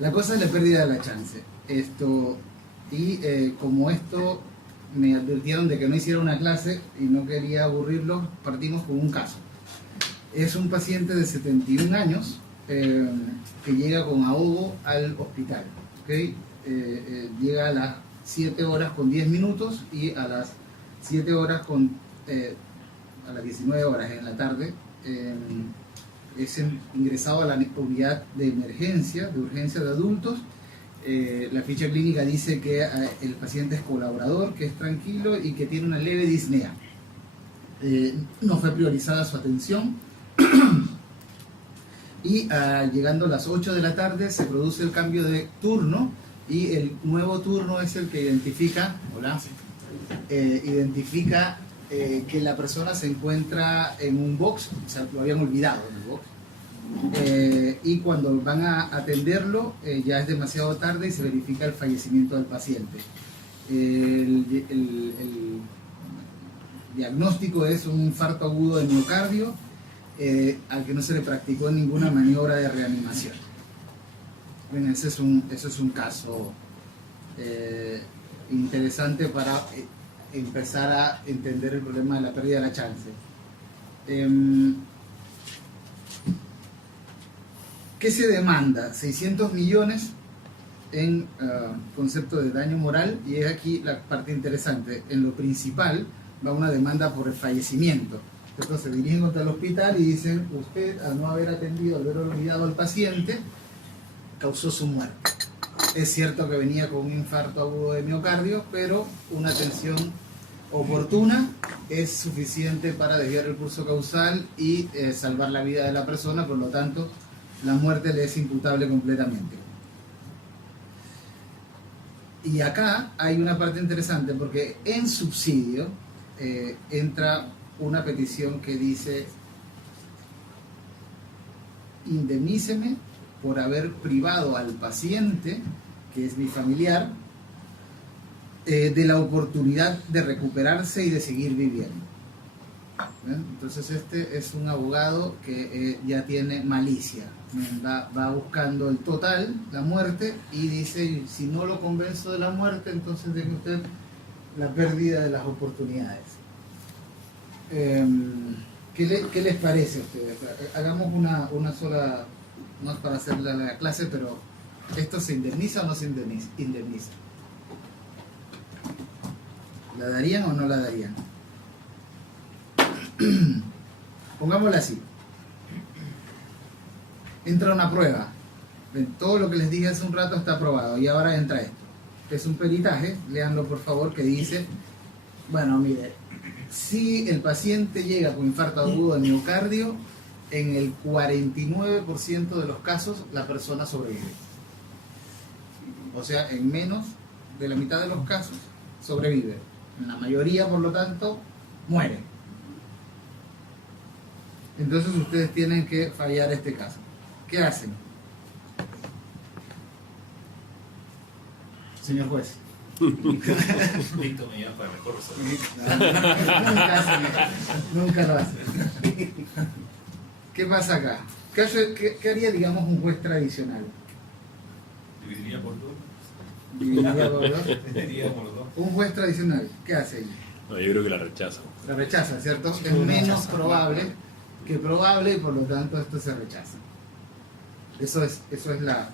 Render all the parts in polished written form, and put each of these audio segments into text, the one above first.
La cosa es la pérdida de la chance. Como esto me advirtieron de que no hiciera una clase y no quería aburrirlos, partimos con un caso. Es un paciente de 71 años que llega con ahogo al hospital. ¿Okay? Llega a las 7 horas con 10 minutos y a las 7 horas a las 19 horas en la tarde es ingresado a la unidad de emergencia, de urgencia de adultos. La ficha clínica dice que el paciente es colaborador, que es tranquilo y que tiene una leve disnea. No fue priorizada su atención y llegando a las 8 de la tarde se produce el cambio de turno y el nuevo turno es el que identifica, que la persona se encuentra en un box, o sea, lo habían olvidado en el box. Y cuando van a atenderlo ya es demasiado tarde y se verifica el fallecimiento del paciente. El diagnóstico es un infarto agudo de miocardio al que no se le practicó ninguna maniobra de reanimación. Bueno, ese es un caso interesante para empezar a entender el problema de la pérdida de la chance. ¿Qué se demanda? 600 millones en concepto de daño moral, y es aquí la parte interesante. En lo principal va una demanda por el fallecimiento. Entonces se dirigen contra el hospital y dicen: usted, al no haber atendido, al haber olvidado al paciente, causó su muerte. Es cierto que venía con un infarto agudo de miocardio, pero una atención oportuna es suficiente para desviar el curso causal y salvar la vida de la persona. Por lo tanto, la muerte le es imputable completamente. Y acá hay una parte interesante, porque en subsidio entra una petición que dice: indemníceme por haber privado al paciente, que es mi familiar, de la oportunidad de recuperarse y de seguir viviendo. ¿Ven? Entonces este es un abogado que ya tiene malicia. Va buscando el total, la muerte, y dice: si no lo convenzo de la muerte, entonces deje usted la pérdida de las oportunidades. ¿Qué les parece a ustedes? Hagamos una sola, no es para hacer la clase, pero ¿esto se indemniza o no se indemniza? ¿La darían o no la darían? Pongámosla así. Entra una prueba. Todo lo que les dije hace un rato está aprobado y ahora entra esto. Es un peritaje, léanlo por favor, que dice: bueno, mire, si el paciente llega con infarto agudo de miocardio, en el 49% de los casos la persona sobrevive. O sea, en menos de la mitad de los casos sobrevive. En la mayoría, por lo tanto, muere. Entonces ustedes tienen que fallar este caso. ¿Qué hacen? Señor juez. Listo, me llaman para el mejor Nunca lo hace. ¿Qué pasa acá? ¿Qué haría, digamos, un juez tradicional? Dividiría por dos. Dividiría por dos. Dividiría por dos. Un juez tradicional, ¿qué hace ahí? No, yo creo que la rechazo. La rechaza, ¿cierto? Es menos probable que probable y por lo tanto esto se rechaza. Eso es la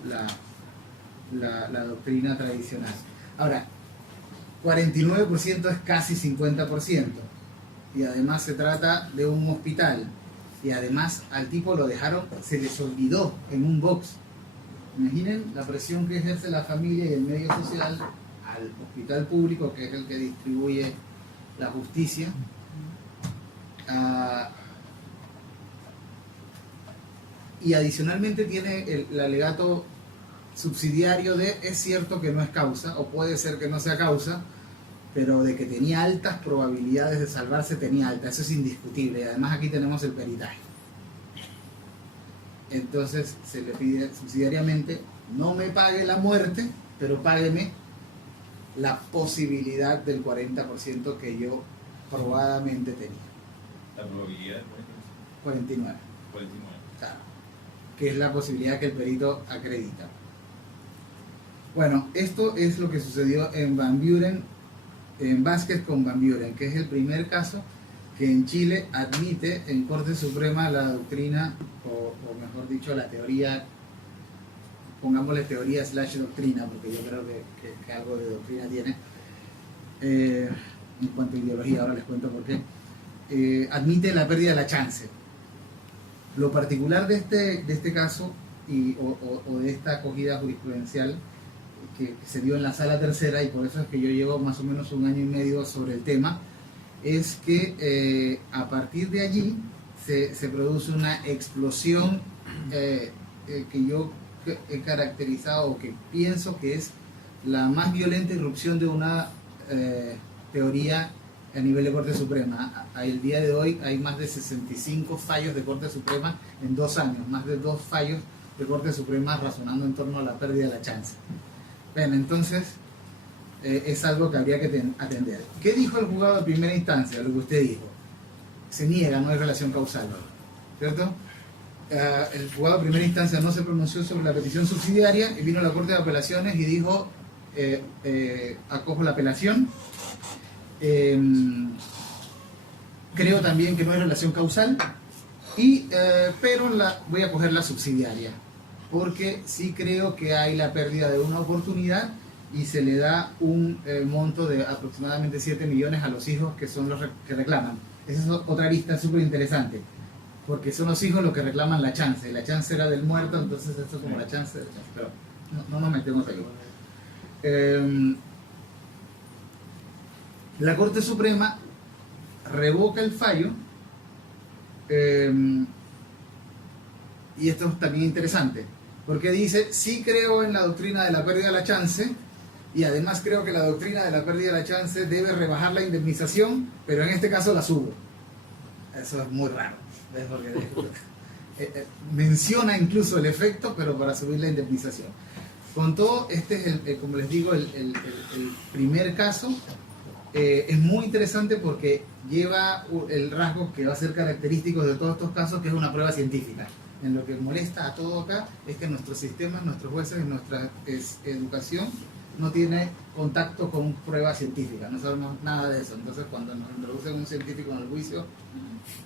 doctrina tradicional. Ahora, 49% es casi 50%, y además se trata de un hospital, y además al tipo lo dejaron, se les olvidó en un box. Imaginen la presión que ejerce la familia y el medio social al hospital público, que es el que distribuye la justicia. Y adicionalmente tiene el alegato subsidiario de: es cierto que no es causa, o puede ser que no sea causa, pero de que tenía altas probabilidades de salvarse, tenía altas. Eso es indiscutible. Además aquí tenemos el peritaje. Entonces se le pide subsidiariamente: no me pague la muerte, pero págueme la posibilidad del 40% que yo probadamente tenía. La probabilidad es 49. 49. Claro. Que es la posibilidad que el perito acredita. Bueno, esto es lo que sucedió en Van Buren, en Vázquez con Van Buren, que es el primer caso que en Chile admite en Corte Suprema la doctrina, o mejor dicho, la teoría, pongámosle teoría / doctrina, porque yo creo que algo de doctrina tiene, en cuanto a ideología, ahora les cuento por qué, admite la pérdida de la chance. Lo particular de este caso o de esta acogida jurisprudencial que se dio en la Sala Tercera, y por eso es que yo llevo más o menos 1 año y medio sobre el tema, es que a partir de allí se produce una explosión que yo he caracterizado, o que pienso que es la más violenta irrupción de una teoría a nivel de Corte Suprema. El día de hoy hay más de 65 fallos de Corte Suprema en 2 años, más de 2 fallos de Corte Suprema razonando en torno a la pérdida de la chance. Bien, entonces es algo que habría que atender. ¿Qué dijo el juzgado de primera instancia? Lo que usted dijo. Se niega, no hay relación causal, ¿cierto? El juzgado de primera instancia no se pronunció sobre la petición subsidiaria y vino a la Corte de Apelaciones y dijo, acojo la apelación. Creo también que no hay relación causal, pero voy a coger la subsidiaria, porque sí creo que hay la pérdida de una oportunidad y se le da un monto de aproximadamente 7 millones a los hijos, que son los que reclaman. Esa es otra lista súper interesante, porque son los hijos los que reclaman la chance. La chance era del muerto, entonces esto es como la chance de la chance, pero no nos metemos ahí. La Corte Suprema revoca el fallo, y esto es también interesante, porque dice, sí creo en la doctrina de la pérdida de la chance, y además creo que la doctrina de la pérdida de la chance debe rebajar la indemnización, pero en este caso la subo. Eso es muy raro, ¿ves? Porque menciona incluso el efecto, pero para subir la indemnización. Con todo, este es, como les digo, el primer caso. Es muy interesante porque lleva el rasgo que va a ser característico de todos estos casos, que es una prueba científica. En lo que molesta a todo acá es que nuestros sistemas, nuestros jueces y nuestra educación no tiene contacto con prueba científica, no sabemos nada de eso. Entonces, cuando nos introducen un científico en el juicio,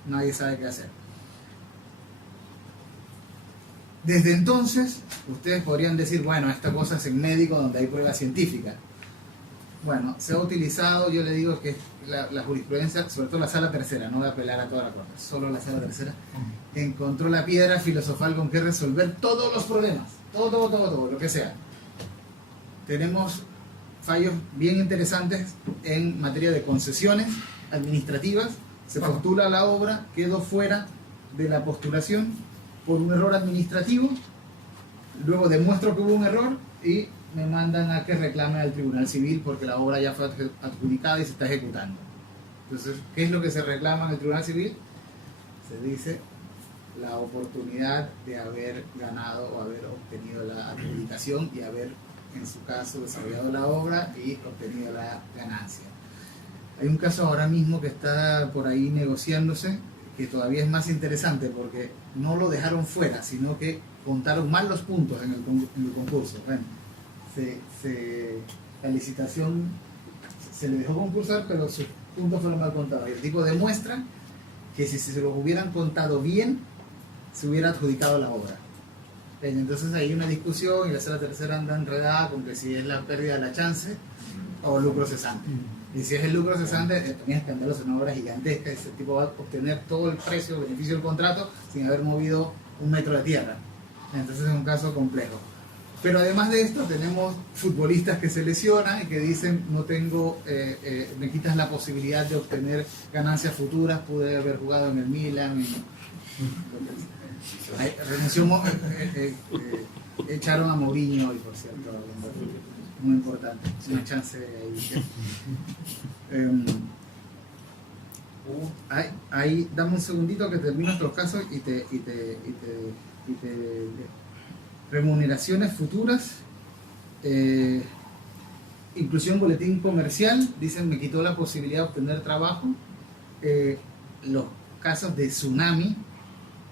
nadie sabe qué hacer. Desde entonces, ustedes podrían decir, bueno, esta cosa es en médico donde hay prueba científica. Bueno, se ha utilizado, yo le digo que la jurisprudencia, sobre todo la Sala Tercera, no voy a apelar a toda la Corte, solo la Sala Tercera, encontró la piedra filosofal con que resolver todos los problemas, todo, lo que sea. Tenemos fallos bien interesantes en materia de concesiones administrativas. Se postula la obra, quedó fuera de la postulación por un error administrativo, luego demuestro que hubo un error y me mandan a que reclame al Tribunal Civil porque la obra ya fue adjudicada y se está ejecutando. Entonces, ¿qué es lo que se reclama en el Tribunal Civil? Se dice la oportunidad de haber ganado o haber obtenido la adjudicación y haber, en su caso, desarrollado la obra y obtenido la ganancia. Hay un caso ahora mismo que está por ahí negociándose, que todavía es más interesante porque no lo dejaron fuera, sino que contaron mal los puntos en el concurso. Bueno, la licitación se le dejó concursar, pero sus puntos fueron mal contados. Y el tipo demuestra que si se los hubieran contado bien, se hubiera adjudicado la obra. Entonces hay una discusión y la Sala Tercera anda enredada con que si es la pérdida de la chance o lucro cesante. Y si es el lucro cesante, también es escandaloso, una obra gigantesca. Ese tipo va a obtener todo el precio, beneficio del contrato sin haber movido 1 metro de tierra. Entonces es un caso complejo. Pero además de esto tenemos futbolistas que se lesionan y que dicen no tengo, me quitas la posibilidad de obtener ganancias futuras, pude haber jugado en el Milan. Echaron a Mourinho hoy, por cierto, muy importante, una chance ahí. Ahí dame un segundito que termino estos casos y te remuneraciones futuras, inclusión boletín comercial, dicen me quitó la posibilidad de obtener trabajo. Los casos de tsunami,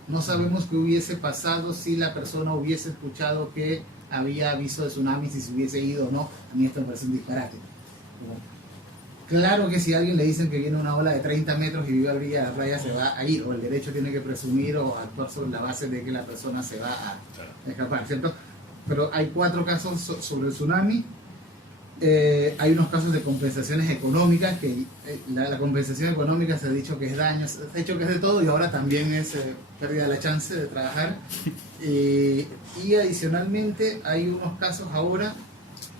no sabemos qué hubiese pasado si la persona hubiese escuchado que había aviso de tsunami si se hubiese ido o no. A mí esto me parece un disparate. Claro que si a alguien le dicen que viene una ola de 30 metros y vive a orilla de la playa, se va a ir, o el derecho tiene que presumir o actuar sobre la base de que la persona se va a escapar, ¿cierto? Pero hay 4 casos sobre el tsunami. Hay unos casos de compensaciones económicas, que la compensación económica se ha dicho que es daño, se ha dicho que es de todo, y ahora también es pérdida de la chance de trabajar. Y adicionalmente hay unos casos ahora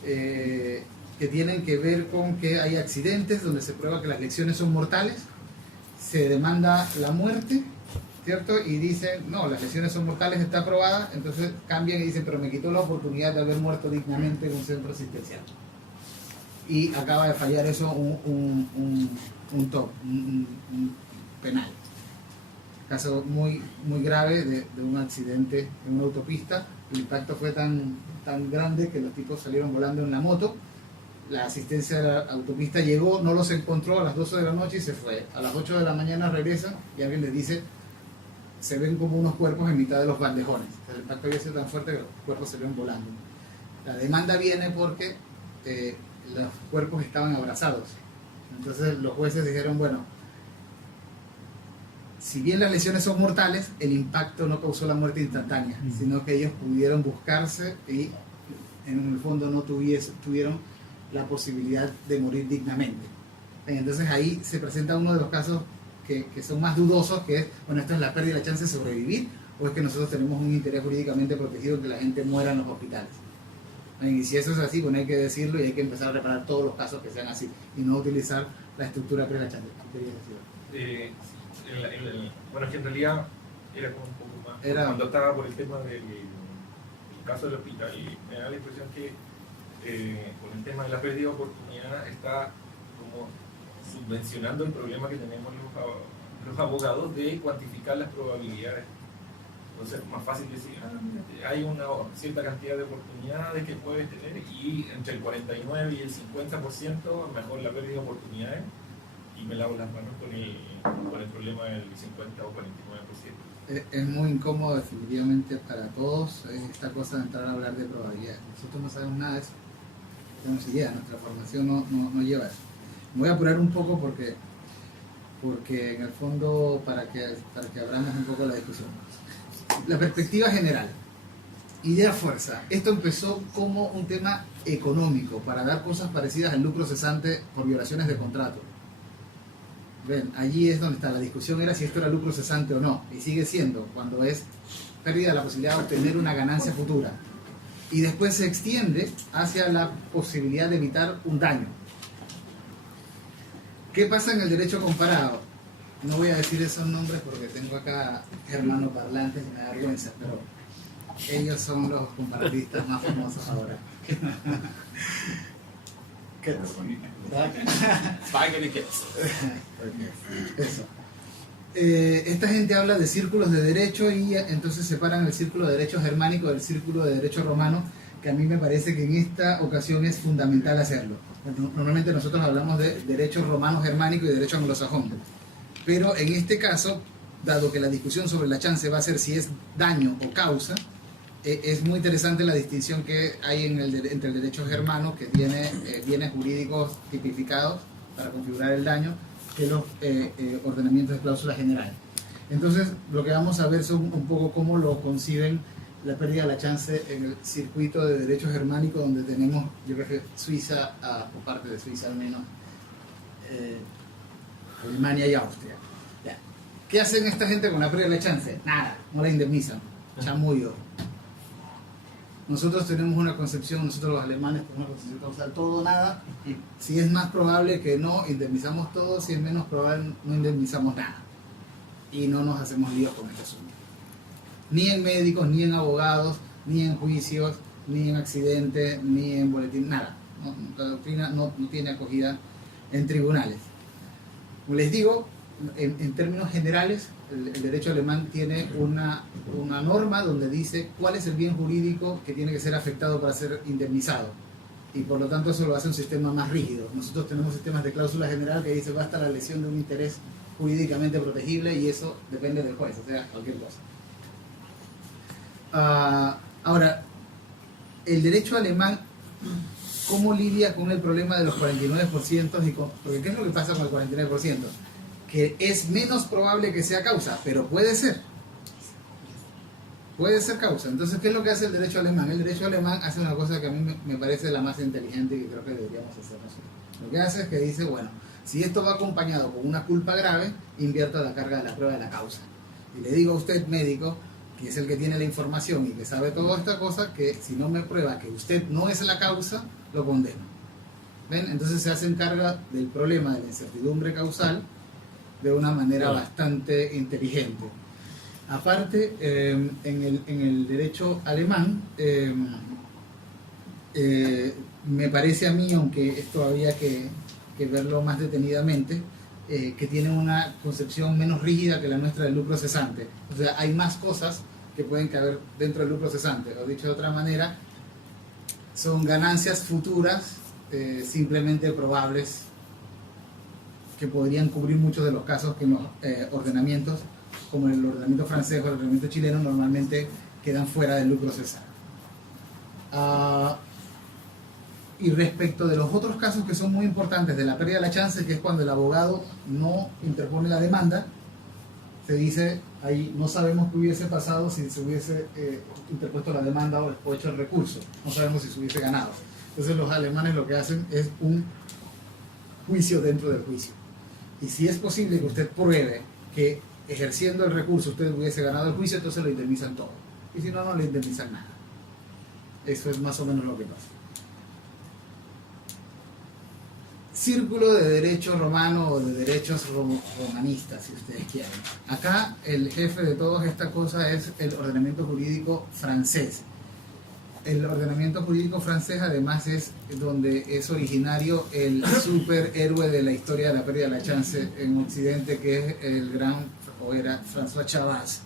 que tienen que ver con que hay accidentes donde se prueba que las lesiones son mortales, se demanda la muerte, ¿cierto? Y dicen, no, las lesiones son mortales, está aprobada, entonces cambian y dicen, pero me quitó la oportunidad de haber muerto dignamente en un centro asistencial. Y acaba de fallar eso un penal. Caso muy grave de un accidente en una autopista. El impacto fue tan grande que los tipos salieron volando en la moto. La asistencia de la autopista llegó, no los encontró a las 12 de la noche y se fue. A las 8 de la mañana regresan y alguien les dice, se ven como unos cuerpos en mitad de los bandejones. El impacto había sido tan fuerte que los cuerpos salieron volando. La demanda viene porque los cuerpos estaban abrazados. Entonces los jueces dijeron, bueno, si bien las lesiones son mortales, el impacto no causó la muerte instantánea, sino que ellos pudieron buscarse y en el fondo no tuvieron la posibilidad de morir dignamente. Entonces ahí se presenta uno de los casos que son más dudosos, que es, bueno, esto es la pérdida de la chance de sobrevivir, o es que nosotros tenemos un interés jurídicamente protegido en que la gente muera en los hospitales. Y si eso es así, bueno, hay que decirlo y hay que empezar a reparar todos los casos que sean así y no utilizar la estructura pre-chance. Bueno, es que en realidad era como un poco más. Cuando estaba por el tema del caso del hospital, me da la impresión que con el tema de la pérdida de oportunidad está como subvencionando el problema que tenemos los abogados de cuantificar las probabilidades. Entonces es más fácil decir, hay una cierta cantidad de oportunidades que puedes tener y entre el 49 y el 50% mejor la pérdida de oportunidades, y me lavo las manos con el problema del 50 o 49%. Es muy incómodo definitivamente para todos esta cosa de entrar a hablar de probabilidades. Nosotros no sabemos nada de eso, no tenemos idea, nuestra formación no lleva eso. Me voy a apurar un poco porque en el fondo para que abramos un poco la discusión. La perspectiva general. Idea fuerza. Esto empezó como un tema económico para dar cosas parecidas al lucro cesante por violaciones de contrato. Ven, allí es donde está la discusión, era si esto era lucro cesante o no, y sigue siendo cuando es pérdida de la posibilidad de obtener una ganancia futura, y después se extiende hacia la posibilidad de evitar un daño. ¿Qué pasa en el derecho comparado? No voy a decir esos nombres porque tengo acá germanoparlantes y me da vergüenza, pero ellos son los comparatistas más famosos ahora. Eso. Esta gente habla de círculos de derecho y entonces separan el círculo de derecho germánico del círculo de derecho romano, que a mí me parece que en esta ocasión es fundamental hacerlo. Normalmente nosotros hablamos de derecho romano germánico y derecho anglosajón, pero en este caso, dado que la discusión sobre la chance va a ser si es daño o causa, es muy interesante la distinción que hay entre el derecho germano, que tiene bienes jurídicos tipificados para configurar el daño, que los ordenamientos de cláusula general. Entonces, lo que vamos a ver son un poco cómo lo conciben la pérdida de la chance en el circuito de derecho germánico, donde tenemos, yo creo que Suiza, o parte de Suiza al menos, Alemania y Austria. Ya. ¿Qué hacen esta gente con la pérdida de la chance? Nada, no la indemnizan, chamullo. Nosotros tenemos una concepción, nosotros los alemanes tenemos una concepción causal, todo o nada. Si es más probable que no, indemnizamos todo; si es menos probable, no indemnizamos nada. Y no nos hacemos líos con este asunto. Ni en médicos, ni en abogados, ni en juicios, ni en accidentes, ni en boletín, nada. La doctrina no tiene acogida en tribunales. Como les digo, en términos generales, el derecho alemán tiene una norma donde dice cuál es el bien jurídico que tiene que ser afectado para ser indemnizado, y por lo tanto eso lo hace un sistema más rígido. Nosotros tenemos sistemas de cláusula general que dice basta la lesión de un interés jurídicamente protegible, y eso depende del juez, o sea, cualquier cosa. Ahora, el derecho alemán, ¿cómo lidia con el problema de los 49%? Porque ¿qué es lo que pasa con el 49%? Que es menos probable que sea causa, pero puede ser. Puede ser causa. Entonces, ¿qué es lo que hace el derecho alemán? El derecho alemán hace una cosa que a mí me parece la más inteligente y que creo que deberíamos hacer nosotros. Lo que hace es que dice, bueno, si esto va acompañado con una culpa grave, invierta la carga de la prueba de la causa. Y le digo a usted, médico, que es el que tiene la información y que sabe toda esta cosa, que si no me prueba que usted no es la causa, lo condeno. ¿Ven? Entonces se hace cargo del problema de la incertidumbre causal de una manera bastante inteligente. Aparte, en el derecho alemán, me parece a mí, aunque esto había que verlo más detenidamente, que tiene una concepción menos rígida que la nuestra del lucro cesante. O sea, hay más cosas que pueden caber dentro del lucro cesante. O dicho de otra manera, son ganancias futuras simplemente probables que podrían cubrir muchos de los casos que en los ordenamientos, como el ordenamiento francés o el ordenamiento chileno, normalmente quedan fuera del lucro cesante. Y respecto de los otros casos que son muy importantes de la pérdida de la chance, que es cuando el abogado no interpone la demanda, se dice ahí no sabemos qué hubiese pasado si se hubiese interpuesto la demanda o hecho el recurso, no sabemos si se hubiese ganado. Entonces los alemanes lo que hacen es un juicio dentro del juicio, y si es posible que usted pruebe que ejerciendo el recurso usted hubiese ganado el juicio, entonces lo indemnizan todo, y si no, no le indemnizan nada. Eso es más o menos lo que pasa. Círculo de derecho romano o de derechos romanistas, si ustedes quieren. Acá el jefe de toda esta cosa es el ordenamiento jurídico francés. El ordenamiento jurídico francés además es donde es originario el superhéroe de la historia de la pérdida de la chance en Occidente, que es el gran, o era François Chabas,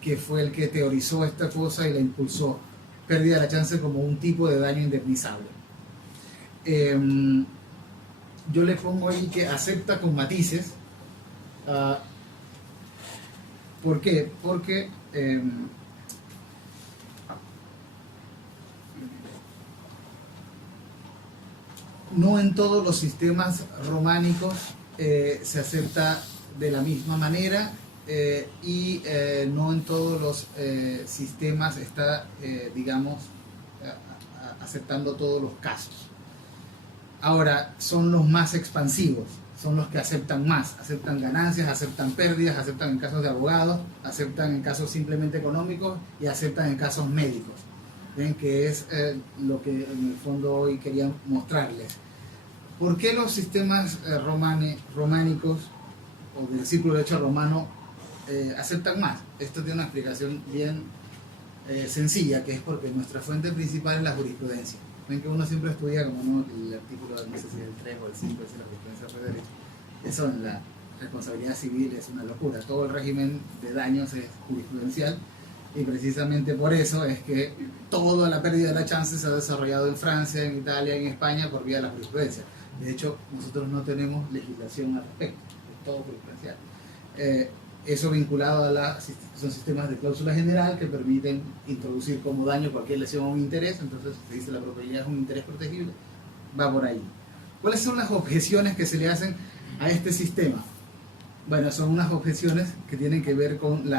que fue el que teorizó esta cosa y la impulsó. Pérdida de la chance como un tipo de daño indemnizable. Yo le pongo ahí que acepta con matices. ¿Por qué? Porque no en todos los sistemas románicos se acepta de la misma manera y no en todos los sistemas está, digamos, aceptando todos los casos. Ahora, son los más expansivos, son los que aceptan más, aceptan ganancias, aceptan pérdidas, aceptan en casos de abogados, aceptan en casos simplemente económicos y aceptan en casos médicos. ¿Ven? Que es lo que en el fondo hoy quería mostrarles. ¿Por qué los sistemas románicos o del círculo de derecho romano aceptan más? Esto tiene una explicación bien sencilla, que es porque nuestra fuente principal es la jurisprudencia. Ven que uno siempre estudia, como no, el artículo, no sé si el 3 o el 5, es la jurisprudencia de derecho. Eso en la responsabilidad civil es una locura. Todo el régimen de daños es jurisprudencial y precisamente por eso es que toda la pérdida de la chance se ha desarrollado en Francia, en Italia, en España por vía de la jurisprudencia. De hecho, nosotros no tenemos legislación al respecto, es todo jurisprudencial. Eso vinculado son sistemas de cláusula general que permiten introducir como daño cualquier lesión o un interés, entonces se dice la propiedad es un interés protegible, va por ahí. ¿Cuáles son las objeciones que se le hacen a este sistema? Bueno, son unas objeciones que tienen que ver con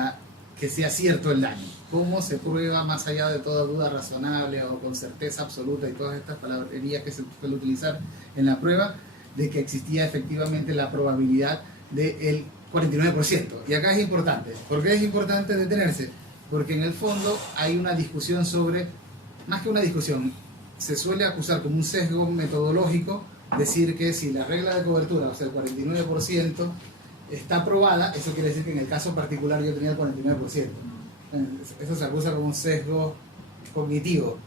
que sea cierto el daño. ¿Cómo se prueba más allá de toda duda razonable o con certeza absoluta y todas estas palabrerías que se suelen utilizar en la prueba de que existía efectivamente la probabilidad del 49%? Y acá es importante. ¿Por qué es importante detenerse? Porque en el fondo hay una discusión sobre, más que una discusión, se suele acusar como un sesgo metodológico decir que si la regla de cobertura, o sea el 49%, está aprobada, eso quiere decir que en el caso particular yo tenía el 49%. Eso se acusa como un sesgo cognitivo.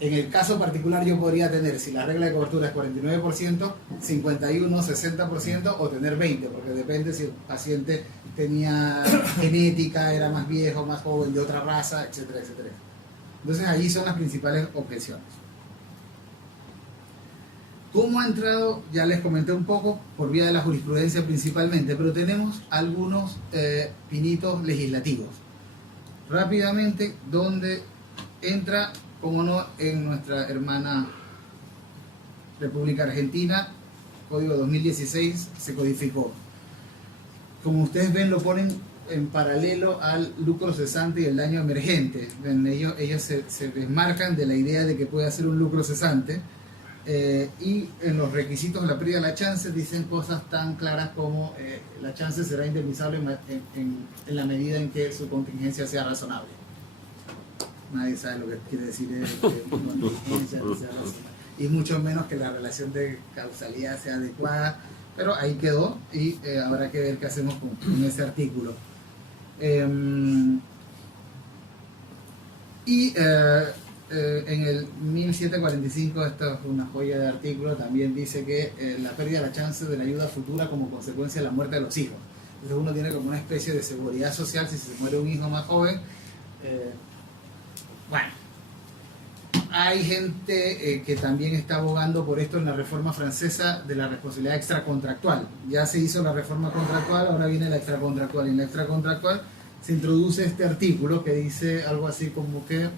En el caso particular yo podría tener, si la regla de cobertura es 49%, 51, 60% o tener 20%, porque depende si el paciente tenía genética, era más viejo, más joven, de otra raza, etcétera, etcétera. Entonces ahí son las principales objeciones. ¿Cómo ha entrado? Ya les comenté un poco, por vía de la jurisprudencia principalmente, pero tenemos algunos pinitos legislativos. Rápidamente, donde entra como no, en nuestra hermana República Argentina, Código 2016, se codificó. Como ustedes ven, lo ponen en paralelo al lucro cesante y el daño emergente. Ellos se desmarcan de la idea de que puede hacer un lucro cesante, y en los requisitos de la pérdida de la chance dicen cosas tan claras como la chance será indemnizable en la medida en que su contingencia sea razonable. Nadie sabe lo que quiere decir contingencia sea razonable, y mucho menos que la relación de causalidad sea adecuada, pero ahí quedó, y habrá que ver qué hacemos con ese artículo. En el 1745, esto es una joya de artículo, también dice que la pérdida de la chance de la ayuda futura como consecuencia de la muerte de los hijos. Entonces uno tiene como una especie de seguridad social si se muere un hijo más joven. Bueno, hay gente que también está abogando por esto en la reforma francesa de la responsabilidad extracontractual. Ya se hizo la reforma contractual, ahora viene la extracontractual. Y en la extracontractual se introduce este artículo que dice algo así como que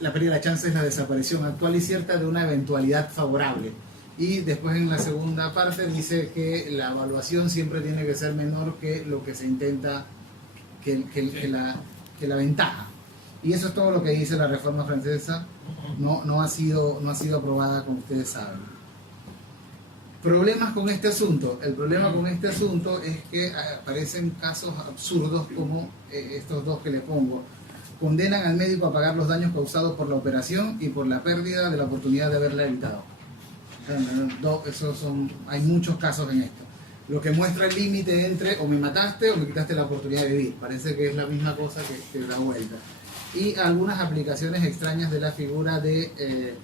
la pérdida de la chance es la desaparición actual y cierta de una eventualidad favorable. Y después en la segunda parte dice que la evaluación siempre tiene que ser menor que lo que se intenta, que la ventaja. Y eso es todo lo que dice la reforma francesa. No ha sido aprobada, como ustedes saben. Problemas con este asunto. El problema con este asunto es que aparecen casos absurdos como estos dos que le pongo. Condenan al médico a pagar los daños causados por la operación y por la pérdida de la oportunidad de haberla evitado. Hay muchos casos en esto. Lo que muestra el límite entre o me mataste o me quitaste la oportunidad de vivir. Parece que es la misma cosa que da vuelta. Y algunas aplicaciones extrañas de la figura de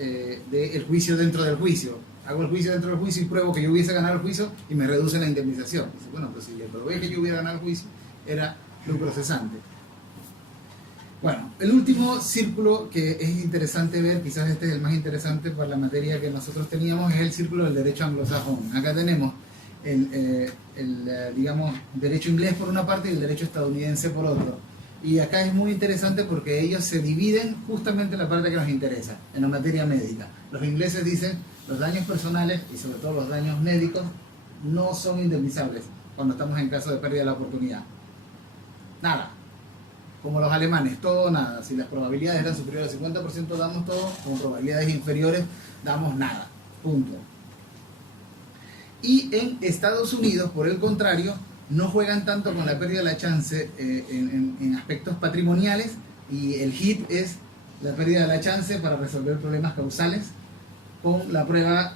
el juicio dentro del juicio. Hago el juicio dentro del juicio y pruebo que yo hubiese ganado el juicio y me reducen la indemnización. Dice, bueno, pues si le probé que yo hubiera ganado el juicio, era lucro cesante. Bueno, el último círculo que es interesante ver, quizás este es el más interesante para la materia que nosotros teníamos, es el círculo del derecho anglosajón. Acá tenemos digamos, derecho inglés por una parte y el derecho estadounidense por otro. Y acá es muy interesante porque ellos se dividen justamente en la parte que nos interesa, en la materia médica. Los ingleses dicen los daños personales y sobre todo los daños médicos no son indemnizables cuando estamos en caso de pérdida de la oportunidad. Nada. Como los alemanes, todo o nada. Si las probabilidades eran superiores al 50%, damos todo. Con probabilidades inferiores, damos nada. Punto. Y en Estados Unidos, por el contrario, no juegan tanto con la pérdida de la chance en aspectos patrimoniales, y el hit es la pérdida de la chance para resolver problemas causales con la prueba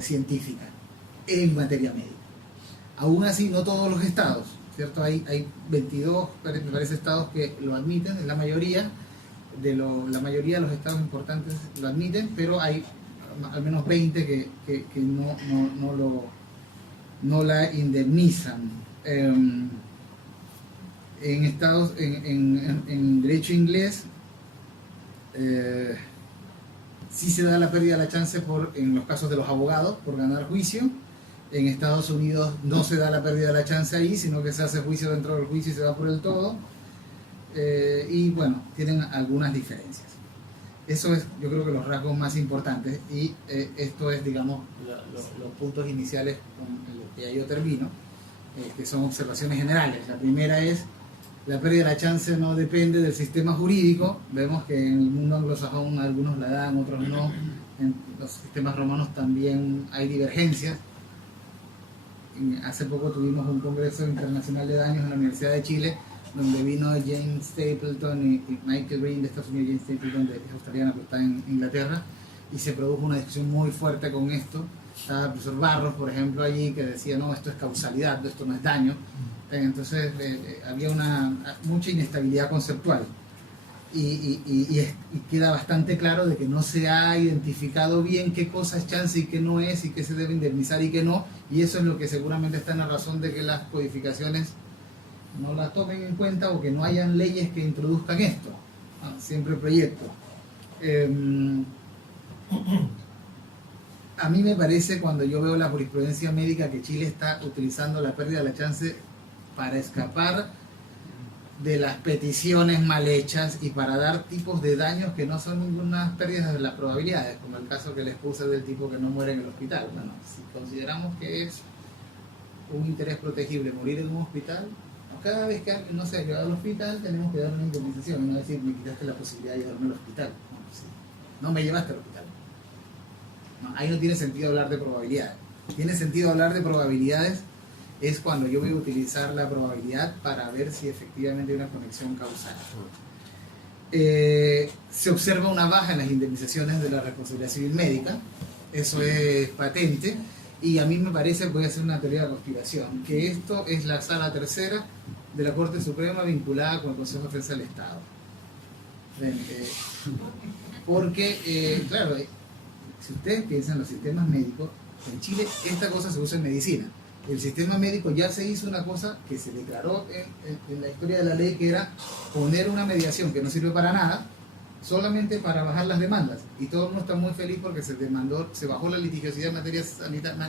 científica en materia médica. Aún así, no todos los estados, ¿cierto? Hay 22, me parece, estados que lo admiten, es la mayoría la mayoría de los estados importantes lo admiten, pero hay al menos 20 que no la indemnizan. En derecho inglés sí se da la pérdida de la chance en los casos de los abogados por ganar juicio. En Estados Unidos no se da la pérdida de la chance ahí, sino que se hace juicio dentro del juicio y se va por el todo. Y bueno, tienen algunas diferencias. Eso es, yo creo que los rasgos más importantes, y esto es, digamos, los puntos iniciales con los que ya yo termino, que son observaciones generales. La primera es, la pérdida de la chance no depende del sistema jurídico. Vemos que en el mundo anglosajón algunos la dan, otros no. En los sistemas romanos también hay divergencias. Hace poco tuvimos un congreso internacional de daños en la Universidad de Chile, donde vino James Stapleton y Michael Green de Estados Unidos. James Stapleton es australiano, pero está en Inglaterra, y se produjo una discusión muy fuerte con esto. Estaba el profesor Barros, por ejemplo, allí, que decía, no, esto es causalidad, esto no es daño. Entonces había mucha inestabilidad conceptual, y queda bastante claro de que no se ha identificado bien qué cosa es chance y qué no es, y qué se debe indemnizar y qué no, y eso es lo que seguramente está en la razón de que las codificaciones no la tomen en cuenta, o que no hayan leyes que introduzcan esto. Siempre proyectos. A mí me parece, cuando yo veo la jurisprudencia médica, que Chile está utilizando la pérdida de la chance para escapar de las peticiones mal hechas y para dar tipos de daños que no son ninguna pérdidas de las probabilidades, como el caso que les puse del tipo que no muere en el hospital. Bueno, si consideramos que es un interés protegible morir en un hospital, cada vez que alguien no se ha llevado al hospital tenemos que dar una indemnización, y no decir me quitaste la posibilidad de llevarme al hospital. No me llevaste al hospital. No, ahí no tiene sentido hablar de probabilidades. Tiene sentido hablar de probabilidades es cuando yo voy a utilizar la probabilidad para ver si efectivamente hay una conexión causal. Se observa una baja en las indemnizaciones de la responsabilidad civil médica, eso es patente, y a mí me parece, voy a hacer una teoría de conspiración, que esto es la sala tercera de la Corte Suprema vinculada con el Consejo de Defensa del Estado. Porque, claro, si ustedes piensan en los sistemas médicos, en Chile esta cosa se usa en medicina. El sistema médico ya se hizo una cosa que se declaró en la historia de la ley, que era poner una mediación que no sirve para nada, solamente para bajar las demandas. Y todo el mundo está muy feliz porque se bajó la litigiosidad en materia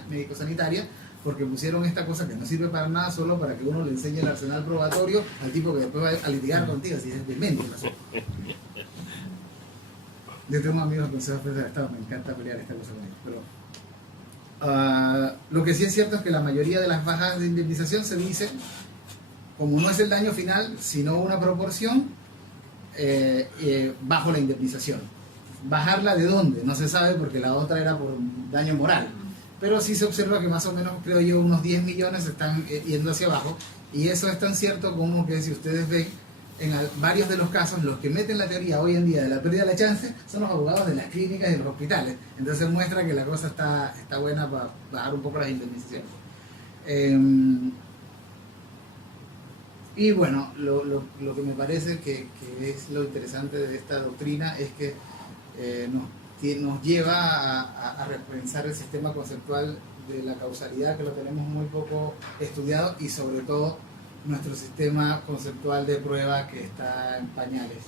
médico-sanitaria, porque pusieron esta cosa que no sirve para nada solo para que uno le enseñe el arsenal probatorio al tipo que después va a litigar contigo. Así es demente el asunto. Yo tengo amigos del Consejo de Defensa del Estado, me encanta pelear esta cosa con ellos, pero lo que sí es cierto es que la mayoría de las bajas de indemnización se dice, como no es el daño final, sino una proporción bajo la indemnización. ¿Bajarla de dónde? No se sabe, porque la otra era por daño moral. Pero sí se observa que más o menos, creo yo, unos 10 millones están yendo hacia abajo. Y eso es tan cierto como que si ustedes ven, en varios de los casos, los que meten la teoría hoy en día de la pérdida de la chance son los abogados de las clínicas y de los hospitales. Entonces muestra que la cosa está buena para bajar un poco las indemnizaciones. Y bueno, lo que me parece que es lo interesante de esta doctrina es que nos lleva a repensar el sistema conceptual de la causalidad, que lo tenemos muy poco estudiado, y sobre todo nuestro sistema conceptual de prueba, que está en pañales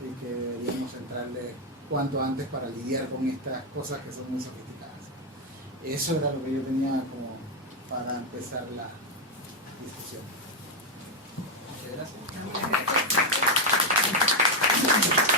y que deberíamos entrarle cuanto antes para lidiar con estas cosas que son muy sofisticadas. Eso era lo que yo tenía como para empezar la discusión. Muchas gracias.